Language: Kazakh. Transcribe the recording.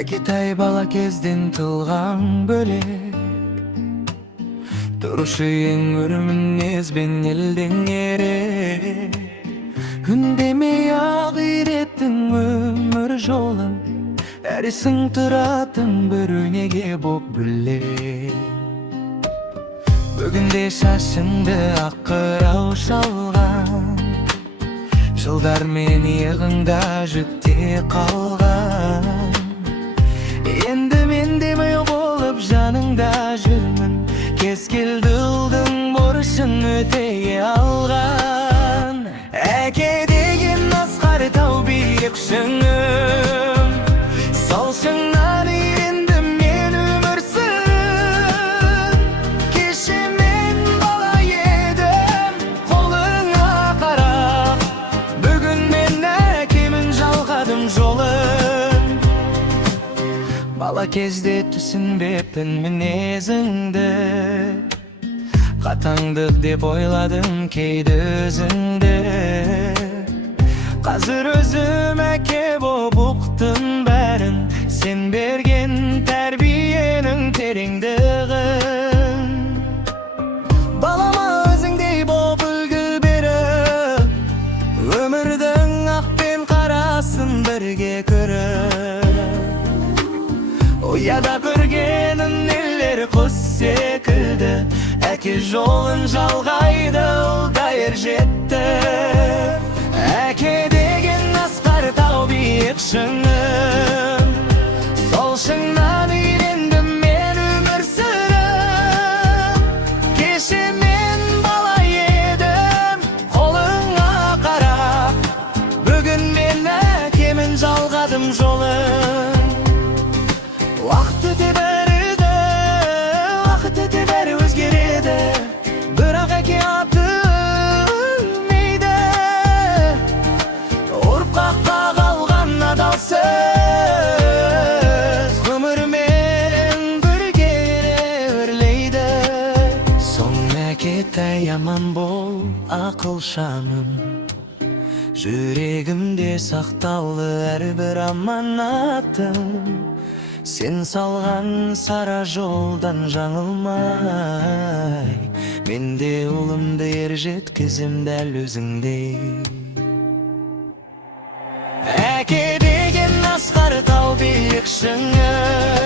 Әкетай бала кезден тылған бөлек, тұрушы ең өр мінезбен елден ерек. Үндемей ағиреттің өмір жолын, әрісің тұратын бір өнеге боп бүлек. Бүгінде шашыңды аққырау шалған, жылдар мен иығыңда жүкте қалған. Енді мен демеу болып жаныңда жүрмін, кез келді ұлдың борышын өтей алған. Әке деген асқар тау биік шыңым, сол шыңнан үйрендім мен өмір сырын. Кеше мен бала едім, қолыңа қарап, бүгін мен әкемін жалғадым жолын. Бала кезде түсінбеппін мінезіңді, қатаңдық деп ойладым кейде өзіңді. Қазір өзім әке боп ұқтым бәрін, сен берген тәрбиенің тереңдігін. Балама өзіңдей боп үлгі беріп, өмірдің ақ пен қарасын бірге көріп. Ұяда көргенім нелер құс секілді, әке жолын жалғайды ұлда ер жетті. Әке деген асқар тау биік шыңым, сол шыңнан үйрендім мен өмір сырын. Кеше мен бала едім, қолыңа қарап, бүгін мен әкемін жалғадым жолын. Уақыт өте бәрі өзгереді, бірақ әке аты өлмейді. Ұрпаққа қалған адал сөз ғұмырмен бірге өрлейді. Соң әкетай аман бол ақылшамым, жүрегімде сақтаулы әрбір аманатым. Сен салған сара жолдан жаңылмай, мен де ұлымды ер жеткізем дәл өзіңдей. Әке деген асқар тау биік шыңым,